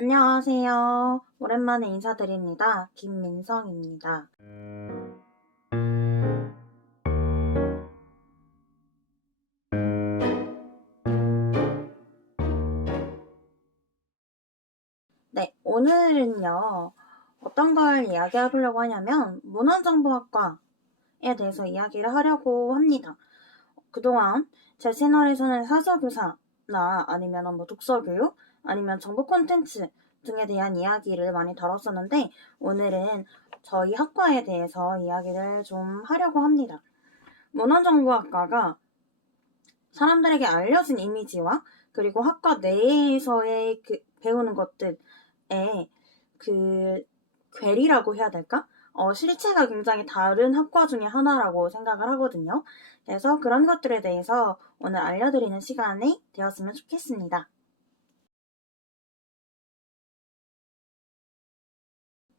안녕하세요. 오랜만에 인사드립니다. 김민성입니다. 네, 오늘은요, 어떤 걸 이야기해 보려고 하냐면, 문헌정보학과에 대해서 이야기를 하려고 합니다. 그동안 제 채널에서는 사서교사나 아니면 뭐 독서교육, 아니면 정보 콘텐츠 등에 대한 이야기를 많이 다뤘었는데, 오늘은 저희 학과에 대해서 이야기를 좀 하려고 합니다. 문헌정보학과가 사람들에게 알려진 이미지와 그리고 학과 내에서의 배우는 것들의 그 괴리라고 해야 될까? 실체가 굉장히 다른 학과 중에 하나라고 생각을 하거든요. 그래서 그런 것들에 대해서 오늘 알려드리는 시간이 되었으면 좋겠습니다.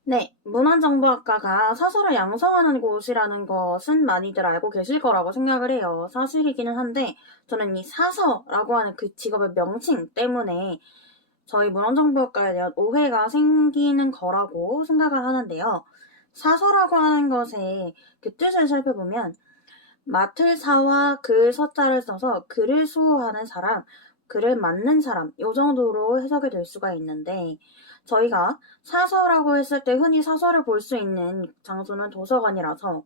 네, 문헌정보학과가 사설을 양성하는 곳이라는 것은 많이들 알고 계실 거라고 생각을 해요. 사실이기는 한데, 저는 이 사서라고 하는 그 직업의 명칭 때문에 저희 문헌정보학과에 대한 오해가 생기는 거라고 생각을 하는데요. 사서라고 하는 것의 그 뜻을 살펴보면, 맡을 사와 글 서자를 써서 글을 수호하는 사람, 글을 맡는 사람, 요 정도로 해석이 될 수가 있는데, 저희가 사서라고 했을 때 흔히 사서를 볼 수 있는 장소는 도서관이라서,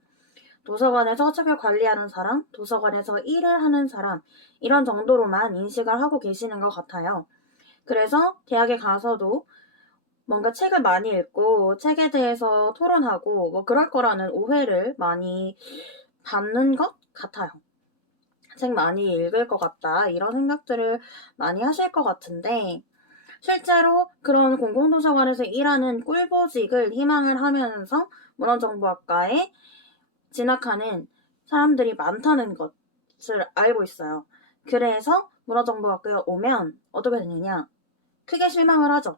도서관에서 책을 관리하는 사람, 도서관에서 일을 하는 사람, 이런 정도로만 인식을 하고 계시는 것 같아요. 그래서 대학에 가서도 뭔가 책을 많이 읽고 책에 대해서 토론하고 뭐 그럴 거라는 오해를 많이 받는 것 같아요. 책 많이 읽을 것 같다, 이런 생각들을 많이 하실 것 같은데, 실제로 그런 공공도서관에서 일하는 꿀보직을 희망을 하면서 문헌정보학과에 진학하는 사람들이 많다는 것을 알고 있어요. 그래서 문헌정보학과에 오면 어떻게 되느냐? 크게 실망을 하죠.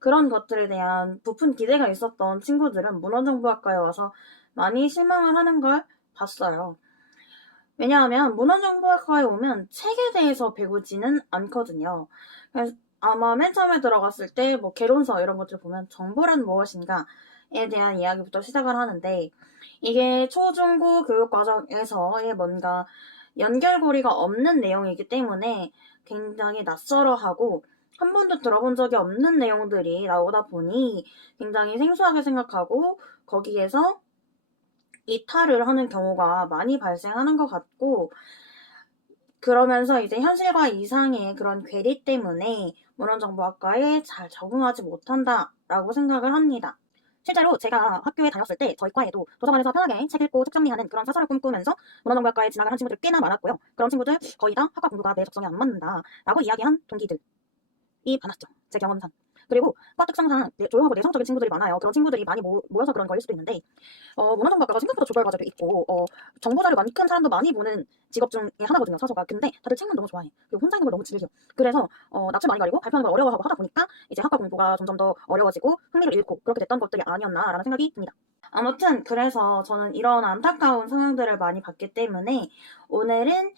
그런 것들에 대한 부푼 기대가 있었던 친구들은 문헌정보학과에 와서 많이 실망을 하는 걸 봤어요. 왜냐하면 문헌정보학과에 오면 책에 대해서 배우지는 않거든요. 그래서 아마 맨 처음에 들어갔을 때 뭐 개론서 이런 것들 보면 정보란 무엇인가에 대한 이야기부터 시작을 하는데, 이게 초중고 교육 과정에서의 뭔가 연결고리가 없는 내용이기 때문에 굉장히 낯설어하고 한 번도 들어본 적이 없는 내용들이 나오다 보니 굉장히 생소하게 생각하고 거기에서 이탈을 하는 경우가 많이 발생하는 것 같고, 그러면서 이제 현실과 이상의 그런 괴리 때문에 문헌정보학과에 잘 적응하지 못한다라고 생각을 합니다. 실제로 제가 학교에 다녔을 때 저희 과에도 도서관에서 편하게 책 읽고 책 정리하는 그런 사설을 꿈꾸면서 문헌정보학과에 진학을 한 친구들이 꽤나 많았고요. 그런 친구들 거의 다 학과 공부가 내 적성에 안 맞는다라고 이야기한 동기들이 많았죠. 제 경험상. 그리고 과 특성상 조용하고 내성적인 친구들이 많아요. 그런 친구들이 많이 모여서 그런 거일 수도 있는데, 문화정보학과가 생각보다 조별과제도 있고, 정보자료 많이 큰 사람도 많이 보는 직업 중에 하나거든요, 사서가. 근데 다들 책만 너무 좋아해. 그리고 혼자 있는 걸 너무 즐겨. 그래서 낯을 많이 가리고 발표하는 걸 어려워하고 하다 보니까 이제 학과 공부가 점점 더 어려워지고 흥미를 잃고 그렇게 됐던 것들이 아니었나라는 생각이 듭니다. 아무튼 그래서 저는 이런 안타까운 상황들을 많이 봤기 때문에 오늘은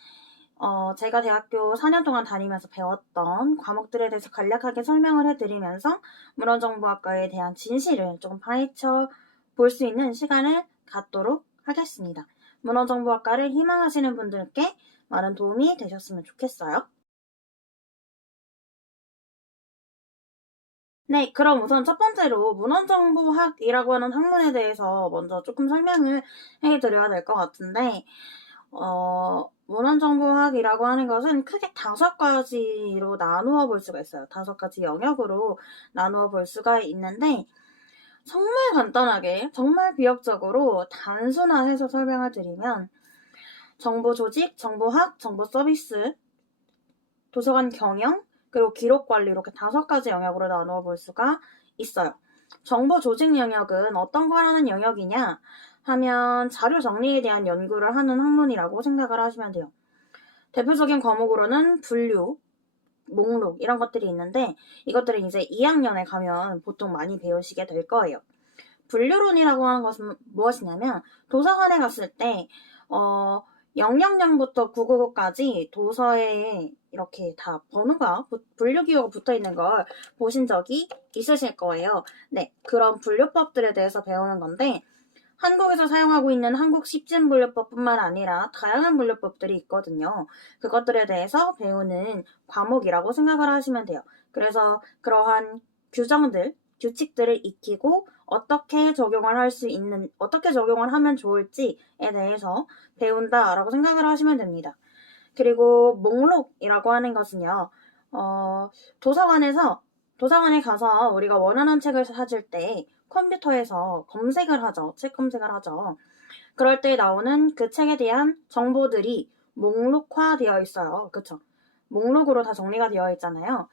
제가 대학교 4년 동안 다니면서 배웠던 과목들에 대해서 간략하게 설명을 해드리면서 문헌정보학과에 대한 진실을 조금 파헤쳐 볼 수 있는 시간을 갖도록 하겠습니다. 문헌정보학과를 희망하시는 분들께 많은 도움이 되셨으면 좋겠어요. 네, 그럼 우선 첫 번째로 문헌정보학이라고 하는 학문에 대해서 먼저 조금 설명을 해드려야 될 것 같은데, 문헌정보학이라고 하는 것은 크게 5가지로 나누어 볼 수가 있어요. 5가지 영역으로 나누어 볼 수가 있는데, 정말 간단하게, 정말 비역적으로 단순화해서 설명을 드리면, 정보조직, 정보학, 정보서비스, 도서관 경영, 그리고 기록관리, 이렇게 5가지 영역으로 나누어 볼 수가 있어요. 정보조직 영역은 어떤 걸 하는 영역이냐 하면 자료 정리에 대한 연구를 하는 학문이라고 생각을 하시면 돼요. 대표적인 과목으로는 분류, 목록 이런 것들이 있는데, 이것들은 이제 2학년에 가면 보통 많이 배우시게 될 거예요. 분류론이라고 하는 것은 무엇이냐면, 도서관에 갔을 때 000부터 999까지 도서에 이렇게 다 번호가, 분류기호가 붙어 있는 걸 보신 적이 있으실 거예요. 네, 그런 분류법들에 대해서 배우는 건데, 한국에서 사용하고 있는 한국 십진 분류법뿐만 아니라 다양한 분류법들이 있거든요. 그것들에 대해서 배우는 과목이라고 생각을 하시면 돼요. 그래서 그러한 규정들, 규칙들을 익히고 어떻게 적용을 할 수 있는, 어떻게 적용을 하면 좋을지에 대해서 배운다라고 생각을 하시면 됩니다. 그리고 목록이라고 하는 것은요, 도서관에 가서 우리가 원하는 책을 찾을 때 컴퓨터에서 검색을 하죠. 책 검색을 하죠. 그럴 때 나오는 그 책에 대한 정보들이 목록화되어 있어요. 그쵸? 목록으로 다 정리가 되어 있잖아요.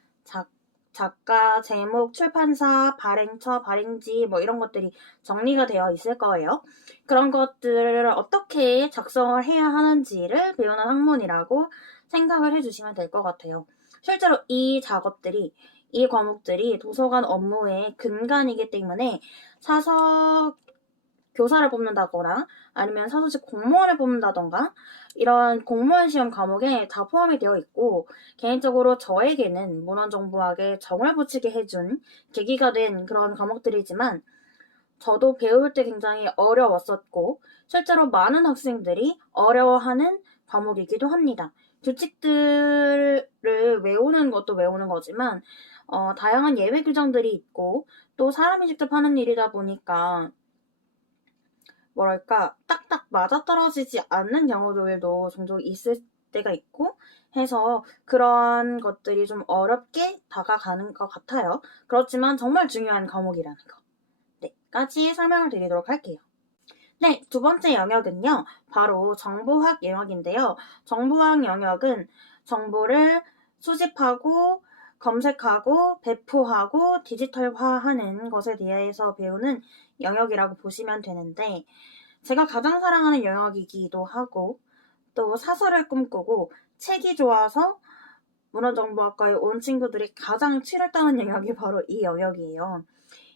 작가, 제목, 출판사, 발행처, 발행지 뭐 이런 것들이 정리가 되어 있을 거예요. 그런 것들을 어떻게 작성을 해야 하는지를 배우는 학문이라고 생각을 해주시면 될 것 같아요. 실제로 이 과목들이 도서관 업무의 근간이기 때문에 사서 교사를 뽑는다거나 아니면 사서직 공무원을 뽑는다던가 이런 공무원 시험 과목에 다 포함이 되어 있고, 개인적으로 저에게는 문헌정보학에 정을 붙이게 해준 계기가 된 그런 과목들이지만, 저도 배울 때 굉장히 어려웠었고 실제로 많은 학생들이 어려워하는 과목이기도 합니다. 규칙들을 외우는 것도 외우는 거지만 다양한 예외 규정들이 있고, 또 사람이 직접 하는 일이다 보니까 뭐랄까 딱딱 맞아떨어지지 않는 경우들도 종종 있을 때가 있고 해서 그런 것들이 좀 어렵게 다가가는 것 같아요. 그렇지만 정말 중요한 과목이라는 거, 네, 까지 설명을 드리도록 할게요. 네, 두 번째 영역은요, 바로 정보학 영역인데요. 정보학 영역은 정보를 수집하고 검색하고 배포하고 디지털화하는 것에 대해서 배우는 영역이라고 보시면 되는데, 제가 가장 사랑하는 영역이기도 하고 또 사설을 꿈꾸고 책이 좋아서 문헌정보학과에 온 친구들이 가장 치를 떠는 영역이 바로 이 영역이에요.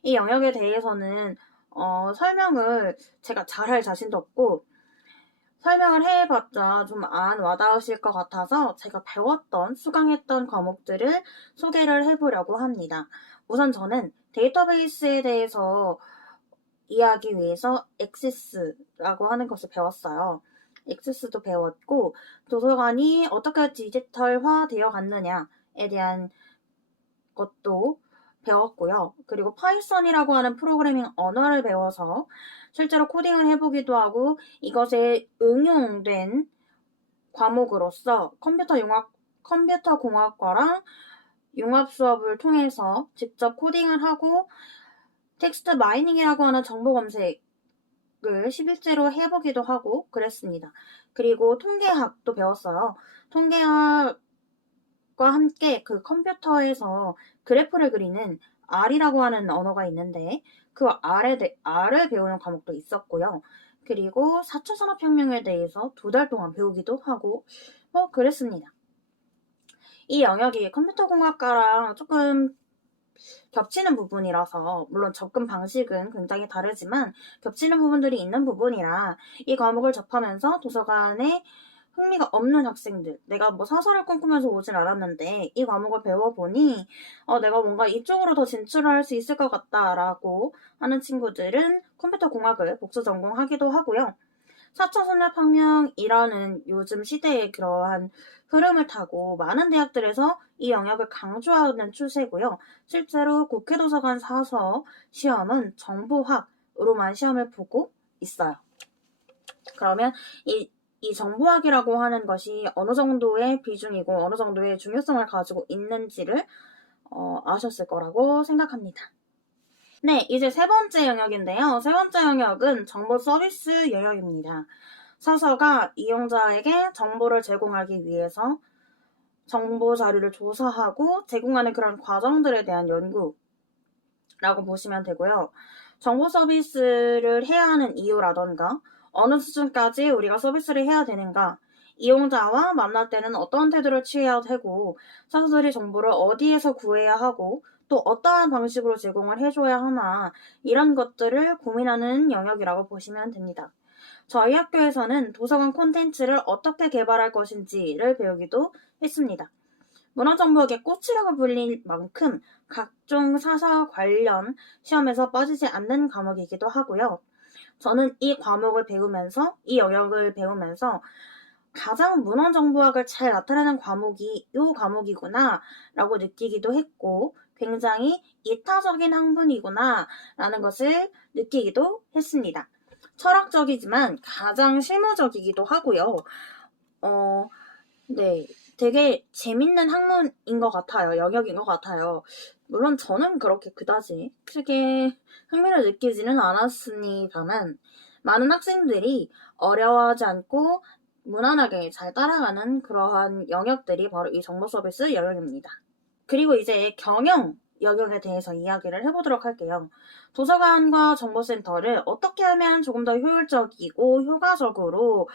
이 영역에 대해서는 설명을 제가 잘할 자신도 없고, 설명을 해봤자 좀 안 와닿으실 것 같아서 제가 배웠던, 수강했던 과목들을 소개를 해보려고 합니다. 우선 저는 데이터베이스에 대해서 이해하기 위해서 액세스라고 하는 것을 배웠어요. 액세스도 배웠고, 도서관이 어떻게 디지털화 되어 갔느냐에 대한 것도 배웠고요. 그리고 파이썬이라고 하는 프로그래밍 언어를 배워서 실제로 코딩을 해보기도 하고, 이것에 응용된 과목으로서 컴퓨터 공학과랑 융합 수업을 통해서 직접 코딩을 하고 텍스트 마이닝이라고 하는 정보 검색을 실제로 해보기도 하고 그랬습니다. 그리고 통계학도 배웠어요. 통계학과 함께 그 컴퓨터에서 그래프를 그리는 R이라고 하는 언어가 있는데 그 R을 배우는 과목도 있었고요. 그리고 4차 산업혁명에 대해서 2달 동안 배우기도 하고 그랬습니다. 이 영역이 컴퓨터공학과랑 조금 겹치는 부분이라서, 물론 접근 방식은 굉장히 다르지만 겹치는 부분들이 있는 부분이라 이 과목을 접하면서 도서관에 흥미가 없는 학생들, 내가 뭐 사설을 꿈꾸면서 오진 않았는데 이 과목을 배워보니 내가 뭔가 이쪽으로 더 진출을 할 수 있을 것 같다라고 하는 친구들은 컴퓨터 공학을 복수 전공하기도 하고요. 4차 산업혁명이라는 요즘 시대의 그러한 흐름을 타고 많은 대학들에서 이 영역을 강조하는 추세고요. 실제로 국회도서관 사서 시험은 정보학으로만 시험을 보고 있어요. 그러면 이 정보학이라고 하는 것이 어느 정도의 비중이고 어느 정도의 중요성을 가지고 있는지를 아셨을 거라고 생각합니다. 네, 이제 세 번째 영역인데요. 세 번째 영역은 정보 서비스 영역입니다. 사서가 이용자에게 정보를 제공하기 위해서 정보 자료를 조사하고 제공하는 그런 과정들에 대한 연구라고 보시면 되고요. 정보 서비스를 해야 하는 이유라던가 어느 수준까지 우리가 서비스를 해야 되는가, 이용자와 만날 때는 어떤 태도를 취해야 되고 사서들이 정보를 어디에서 구해야 하고 또 어떠한 방식으로 제공을 해줘야 하나, 이런 것들을 고민하는 영역이라고 보시면 됩니다. 저희 학교에서는 도서관 콘텐츠를 어떻게 개발할 것인지를 배우기도 했습니다. 문화정보학의 꽃이라고 불릴 만큼 각종 사서 관련 시험에서 빠지지 않는 과목이기도 하고요. 저는 이 과목을 배우면서, 이 영역을 배우면서 가장 문헌정보학을 잘 나타내는 과목이 이 과목이구나 라고 느끼기도 했고, 굉장히 이타적인 학문이구나 라는 것을 느끼기도 했습니다. 철학적이지만 가장 실무적이기도 하고요. 네, 되게 재밌는 학문인 것 같아요. 영역인 것 같아요. 물론 저는 그렇게 그다지 크게 흥미를 느끼지는 않았습니다만, 많은 학생들이 어려워하지 않고 무난하게 잘 따라가는 그러한 영역들이 바로 이 정보 서비스 영역입니다. 그리고 이제 경영 영역에 대해서 이야기를 해보도록 할게요. 도서관과 정보센터를 어떻게 하면 조금 더 효율적이고 효과적으로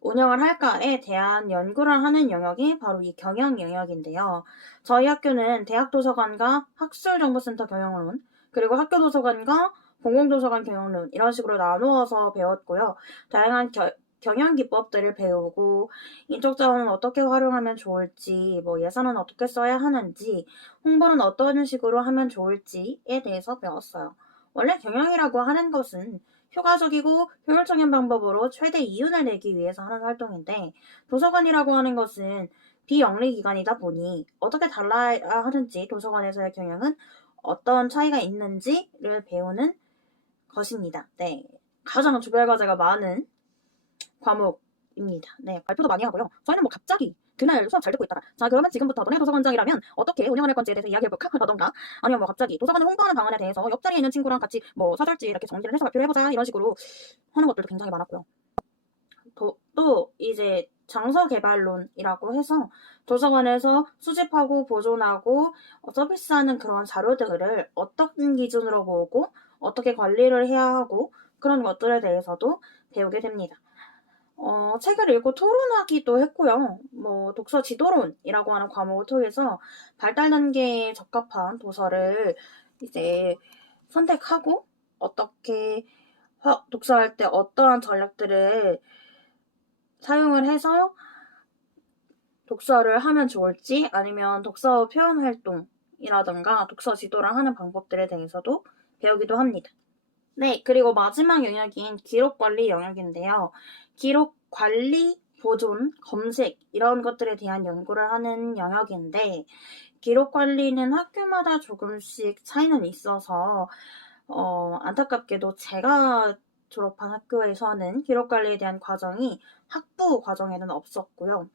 운영을 할까에 대한 연구를 하는 영역이 바로 이 경영 영역인데요. 저희 학교는 대학도서관과 학술정보센터 경영론, 그리고 학교도서관과 공공도서관 경영론 이런 식으로 나누어서 배웠고요. 다양한 경영 기법들을 배우고 인적 자원은 어떻게 활용하면 좋을지, 예산은 어떻게 써야 하는지, 홍보는 어떤 식으로 하면 좋을지에 대해서 배웠어요. 원래 경영이라고 하는 것은 효과적이고 효율적인 방법으로 최대 이윤을 내기 위해서 하는 활동인데, 도서관이라고 하는 것은 비영리 기관이다 보니 어떻게 달라야 하는지, 도서관에서의 경영은 어떤 차이가 있는지를 배우는 것입니다. 네, 가장 조별 과제가 많은 과목입니다. 네, 발표도 많이 하고요. 저희는 갑자기 그날 수업 잘 듣고 있다가, 자, 그러면 지금부터 너네 도서관장이라면 어떻게 운영할 건지에 대해서 이야기해볼까? 라던가, 아니면 갑자기 도서관을 홍보하는 방안에 대해서 옆자리에 있는 친구랑 같이 사절지 이렇게 정리를 해서 발표를 해보자, 이런 식으로 하는 것들도 굉장히 많았고요. 또 이제 장서개발론이라고 해서 도서관에서 수집하고 보존하고 서비스하는 그런 자료들을 어떤 기준으로 보고 어떻게 관리를 해야 하고, 그런 것들에 대해서도 배우게 됩니다. 책을 읽고 토론하기도 했고요. 독서 지도론이라고 하는 과목을 통해서 발달 단계에 적합한 도서를 이제 선택하고, 어떻게 독서할 때 어떠한 전략들을 사용을 해서 독서를 하면 좋을지, 아니면 독서 표현 활동이라던가 독서 지도를 하는 방법들에 대해서도 배우기도 합니다. 네, 그리고 마지막 영역인 기록 관리 영역인데요. 기록 관리, 보존, 검색 이런 것들에 대한 연구를 하는 영역인데, 기록 관리는 학교마다 조금씩 차이는 있어서 안타깝게도 제가 졸업한 학교에서는 기록 관리에 대한 과정이 학부 과정에는 없었고요.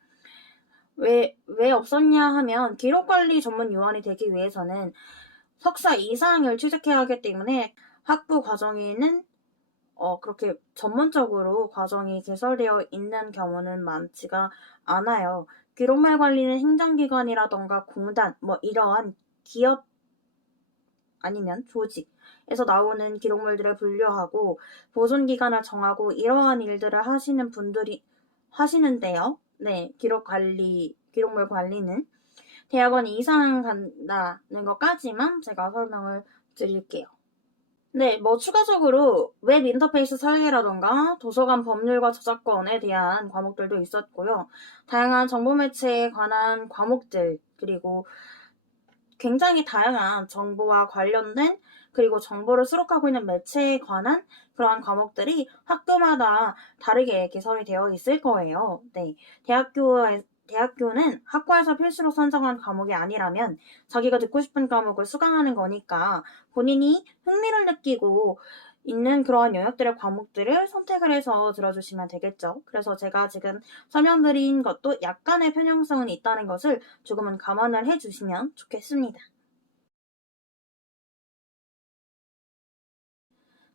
왜 없었냐 하면, 기록 관리 전문 요원이 되기 위해서는 석사 이상을 취득해야 하기 때문에 학부 과정에는 그렇게 전문적으로 과정이 개설되어 있는 경우는 많지가 않아요. 기록물 관리는 행정기관이라던가 공단, 이러한 기업 아니면 조직에서 나오는 기록물들을 분류하고 보존기간을 정하고 이러한 일들을 하시는 분들이 하시는데요. 네, 기록물 관리는 대학원 이상 간다는 것까지만 제가 설명을 드릴게요. 네, 추가적으로 웹 인터페이스 설계라던가 도서관 법률과 저작권에 대한 과목들도 있었고요. 다양한 정보 매체에 관한 과목들, 그리고 굉장히 다양한 정보와 관련된, 그리고 정보를 수록하고 있는 매체에 관한 그러한 과목들이 학교마다 다르게 개설이 되어 있을 거예요. 네, 대학교는 학과에서 필수로 선정한 과목이 아니라면 자기가 듣고 싶은 과목을 수강하는 거니까 본인이 흥미를 느끼고 있는 그러한 영역들의 과목들을 선택을 해서 들어주시면 되겠죠. 그래서 제가 지금 설명드린 것도 약간의 편향성은 있다는 것을 조금은 감안을 해주시면 좋겠습니다.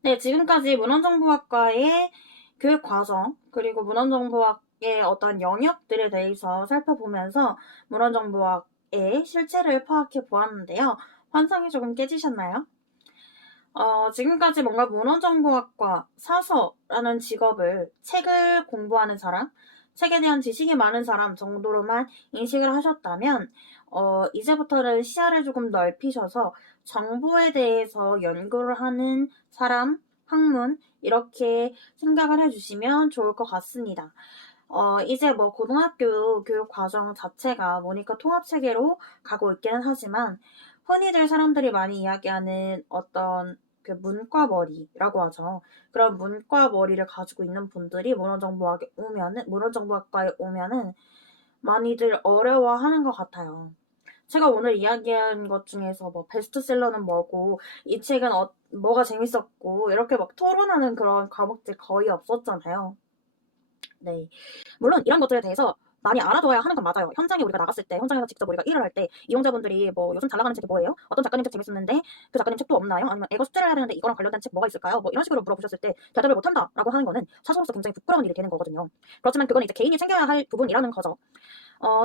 네, 지금까지 문헌정보학과의 교육 과정, 그리고 문헌정보학의 어떤 영역들에 대해서 살펴보면서 문헌정보학의 실체를 파악해 보았는데요. 환상이 조금 깨지셨나요? 지금까지 뭔가 문헌정보학과 사서라는 직업을 책을 공부하는 사람, 책에 대한 지식이 많은 사람 정도로만 인식을 하셨다면, 이제부터는 시야를 조금 넓히셔서 정보에 대해서 연구를 하는 사람 학문 이렇게 생각을 해주시면 좋을 것 같습니다. 이제 뭐 고등학교 교육 과정 자체가 모니까 통합 체계로 가고 있기는 하지만 흔히들 사람들이 많이 이야기하는 어떤 그 문과머리라고 하죠. 그런 문과머리를 가지고 있는 분들이 문헌정보학과에 오면은 많이들 어려워하는 것 같아요. 제가 오늘 이야기한 것 중에서 뭐 베스트셀러는 뭐고 이 책은 뭐가 재밌었고 이렇게 막 토론하는 그런 과목들 거의 없었잖아요. 네. 물론 이런 것들에 대해서 많이 알아둬야 하는 건 맞아요. 현장에 우리가 나갔을 때, 현장에서 직접 우리가 일을 할 때 이용자분들이 뭐 요즘 잘 나가는 책이 뭐예요? 어떤 작가님 책 재밌었는데 그 작가님 책도 없나요? 아니면 이거 숙제를 해야 되는데 이거랑 관련된 책 뭐가 있을까요? 뭐 이런 식으로 물어보셨을 때 대답을 못한다라고 하는 거는 사서로서 굉장히 부끄러운 일이 되는 거거든요. 그렇지만 그거는 이제 개인이 챙겨야 할 부분이라는 거죠.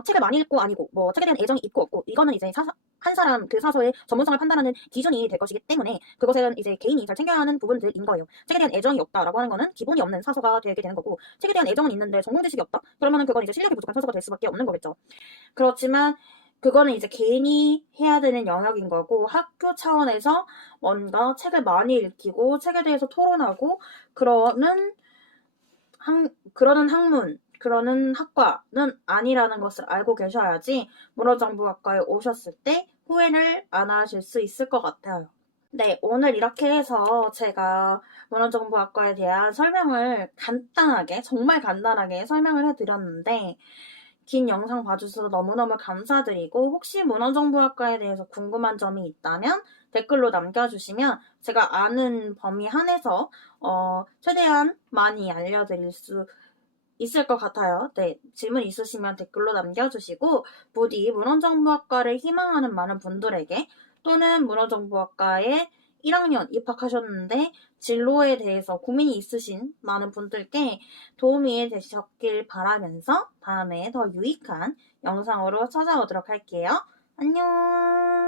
책을 많이 읽고 아니고 뭐 책에 대한 애정이 있고 없고 이거는 이제 한 사람 그 사서의 전문성을 판단하는 기준이 될 것이기 때문에 그것은 이제 개인이 잘 챙겨야 하는 부분들인 거예요. 책에 대한 애정이 없다라고 하는 거는 기본이 없는 사서가 되게 되는 거고 책에 대한 애정은 있는데 전공 지식이 없다? 그러면은 그건 이제 실력이 부족한 사서가 될 수밖에 없는 거겠죠. 그렇지만 그거는 이제 개인이 해야 되는 영역인 거고 학교 차원에서 뭔가 책을 많이 읽히고 책에 대해서 토론하고 그러는 학문 그러는 학과는 아니라는 것을 알고 계셔야지 문화정보학과에 오셨을 때 후회를 안 하실 수 있을 것 같아요. 네, 오늘 이렇게 해서 제가 문화정보학과에 대한 설명을 간단하게, 정말 간단하게 설명을 해드렸는데 긴 영상 봐주셔서 너무너무 감사드리고 혹시 문헌정보학과에 대해서 궁금한 점이 있다면 댓글로 남겨주시면 제가 아는 범위 한해서 최대한 많이 알려드릴 수 있을 것 같아요. 네, 질문 있으시면 댓글로 남겨주시고 부디 문헌정보학과를 희망하는 많은 분들에게 또는 문헌정보학과에 1학년 입학하셨는데 진로에 대해서 고민이 있으신 많은 분들께 도움이 되셨길 바라면서 다음에 더 유익한 영상으로 찾아오도록 할게요. 안녕!